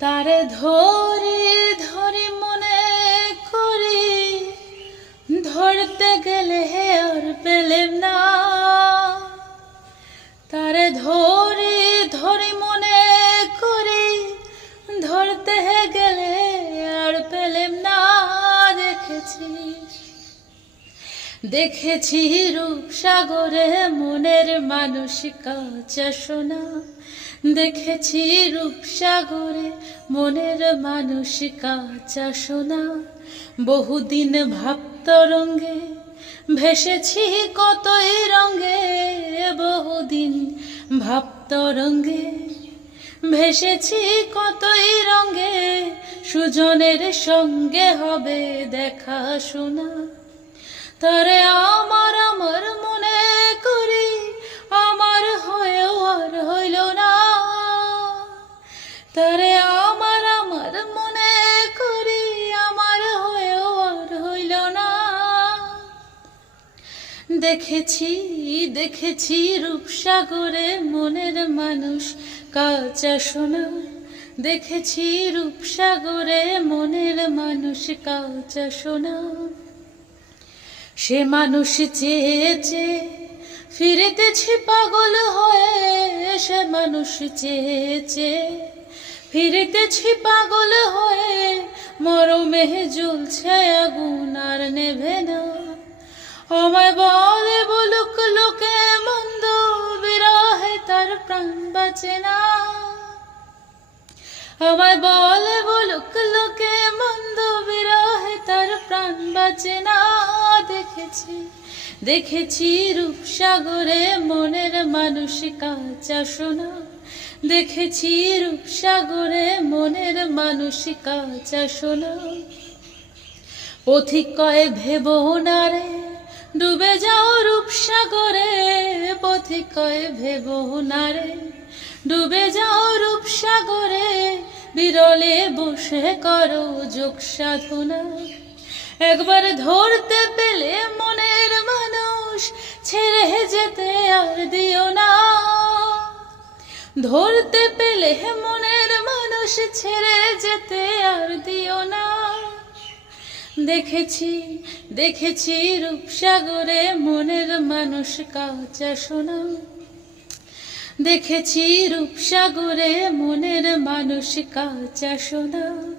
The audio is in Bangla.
তারে ধরে ধরে মনে করি, ধরতে গেলে আর পেলেম না। তারে ধরে ধরে মনে করি, ধরতে গেলে আর পেলেম না। দেখেছি রূপসাগরে মনের মানুষ কাঁচা সোনা। দেখেছি রূপসাগরে মনের মানুষ কাঁচা সোনা। বহুদিন ভাবতরঙ্গে ভেসেছি কতই রঙে, বহুদিন ভাবতরঙ্গে ভেসেছি কতই রঙে। সুজনের সঙ্গে হবে দেখা শোনা। তারে আমার আমার মনে করি, আমার হয়েও আর হইল না। তারে আমার আমার মনে করি, আমার হয়েও আর হইল না। দেখেছি দেখেছি রূপসাগরে মনের মানুষ কাঁচা সোনা। দেখেছি রূপসাগরে মনের মানুষ কাঁচা সোনা। সে মানুষ চেয়ে চেয়ে ফিরিতেছি পাগল হয়ে। সে মানুষ চেয়ে চেয়ে ফিরিতেছি পাগল হয়ে। মরমে জ্বলছে আগুন আর নেভে না। আমায় বলে বলুক লোকে মন্দ, বিরহে তার প্রাণ বাঁচে না। আমায় বলে বলুক লোকে মন্দ, বিরহে তার প্রাণ বাঁচে না। দেখেছি দেখেছি রূপসাগরে মনের মানুষ কাঁচা সোনা। দেখেছি রূপসাগরে মনের মানুষ কাঁচা সোনা। পথিক কয়ে ভেবো না রে ডুবে যাও রূপসাগরে। পথিক কয়ে ভেবো না রে ডুবে যাও রূপসাগরে। বিরলে বসে করো যোগ সাধনা। একবার ধরতে পেলে মনের মানুষ ছেড়ে যেতে আর দিও না। ধরতে পেলে মনের মানুষ ছেড়ে যেতে আর দিও না। দেখেছি দেখেছি রূপসাগরে মনের মানুষ কাঁচা সোনা। দেখেছি রূপসাগরে মনের মানুষ কাঁচা সোনা।